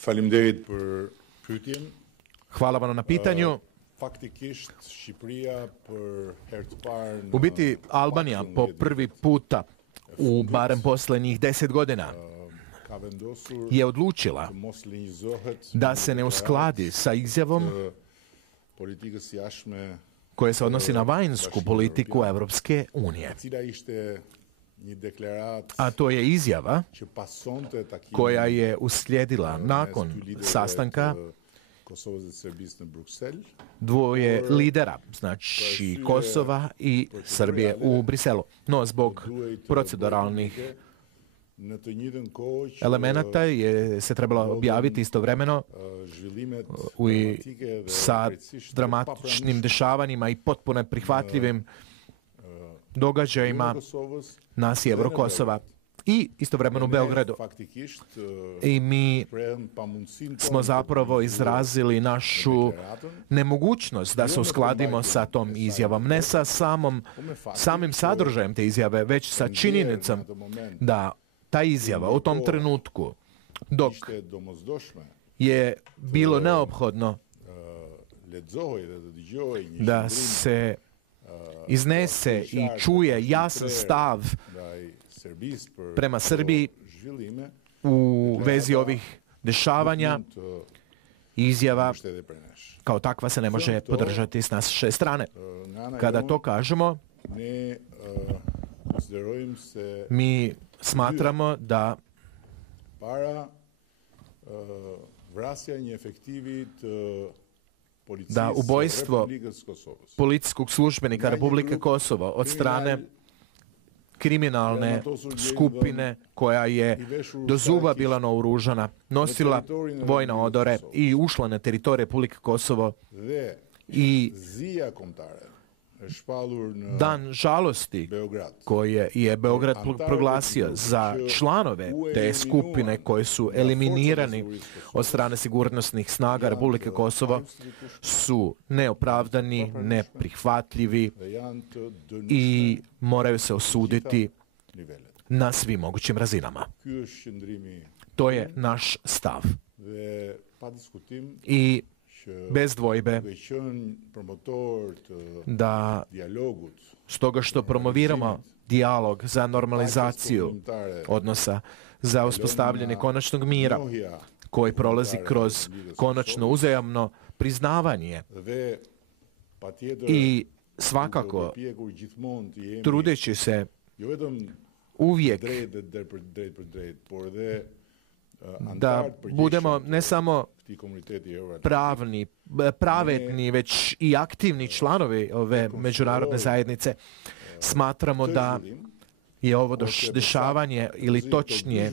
Faleminderit për pyetjen. Hvala vam na pitanju. Faktikisht Shqipëria për herë të parë U biti Albanija po prvi puta u barem posljednjih 10 godina je odlučila da se ne uskladi sa izjavom koja se odnosi na vanjsku politiku Evropske unije. A to je izjava koja je uslijedila nakon sastanka dvoje lidera, znači Kosova i Srbije u Briselu. No, zbog proceduralnih elemenata se trebalo objaviti istovremeno sa dramatičnim dešavanjima i potpuno prihvatljivim događajima na sjeveru Kosova i istovremeno u Beogradu. I mi smo zapravo izrazili našu nemogućnost da se uskladimo sa tom izjavom. Ne sa samim sadržajem te izjave, već sa činjenicom da ta izjava u tom trenutku, dok je bilo neophodno da se iznese i čuje jasan stav prema Srbiji u vezi ovih dešavanja, izjava kao takva se ne može podržati s naše strane. Kada to kažemo, mi smatramo da ubojstvo policijskog službenika Republike Kosovo od strane kriminalne skupine koja je do zuba bila naoružana, nosila vojne odore i ušla na teritoriju Republike Kosovo i dan žalosti koje je Beograd proglasio za članove te skupine koji su eliminirani od strane sigurnosnih snaga Republike Kosovo su neopravdani, neprihvatljivi i moraju se osuditi na svim mogućim razinama. To je naš stav. I bez dvojbe da stoga što promoviramo dijalog za normalizaciju odnosa, za uspostavljanje konačnog mira koji prolazi kroz konačno uzajamno priznavanje i svakako trudeći se uvijek da budemo ne samo pravedni, već i aktivni članovi ove međunarodne zajednice. Smatramo da je ovo dešavanje, ili točnije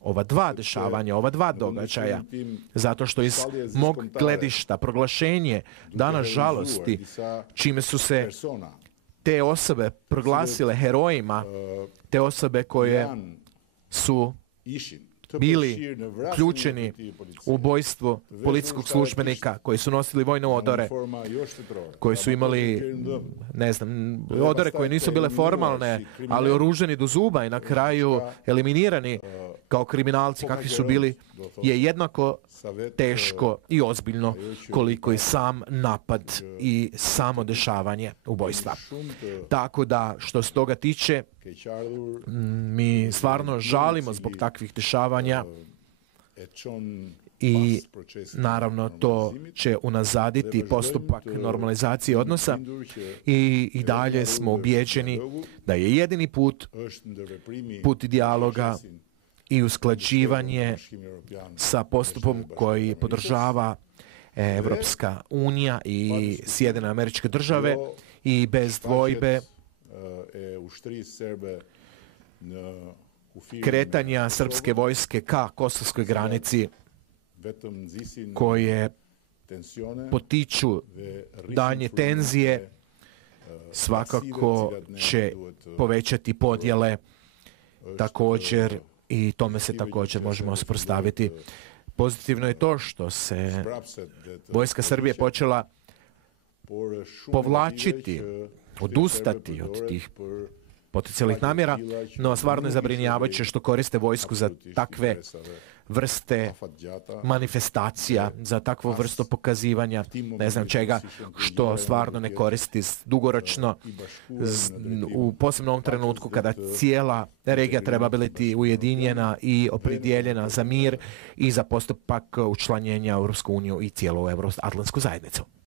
ova dva dešavanja, ova dva događaja, zato što iz mog gledišta proglašenje dana žalosti, čime su se te osobe proglasile herojima, te osobe koje su bili uključeni u ubojstvo policijskog službenika koji su nosili vojne odore, koji su imali, ne znam, odore koje nisu bile formalne, ali oruženi do zuba i na kraju eliminirani kao kriminalci kakvi su bili, je jednako teško i ozbiljno koliko i sam napad i samo dešavanje ubojstva. Tako da, što se toga tiče, mi stvarno žalimo zbog takvih dešavanja i naravno to će unazaditi postupak normalizacije odnosa i dalje smo ubijeđeni da je jedini put dijaloga i usklađivanje sa postupom koji podržava Evropska unija i Sjedinjene Američke Države i bez dvojbe kretanja srpske vojske ka kosovskoj granici koje potiču danje tenzije svakako će povećati podjele također i tome se također možemo suprotstaviti. Pozitivno je to što se vojska Srbije počela povlačiti, odustati od tih potencijalnih namjera, no stvarno je zabrinjavajuće što koriste vojsku za takve vrste manifestacija, za takvu vrstu pokazivanja ne znam čega što stvarno ne koristi dugoročno u posebno ovom trenutku kada cijela regija treba biti ujedinjena i opredijeljena za mir i za postupak učlanjenja u Europsku uniju i cijelu Euroatlantsku zajednicu.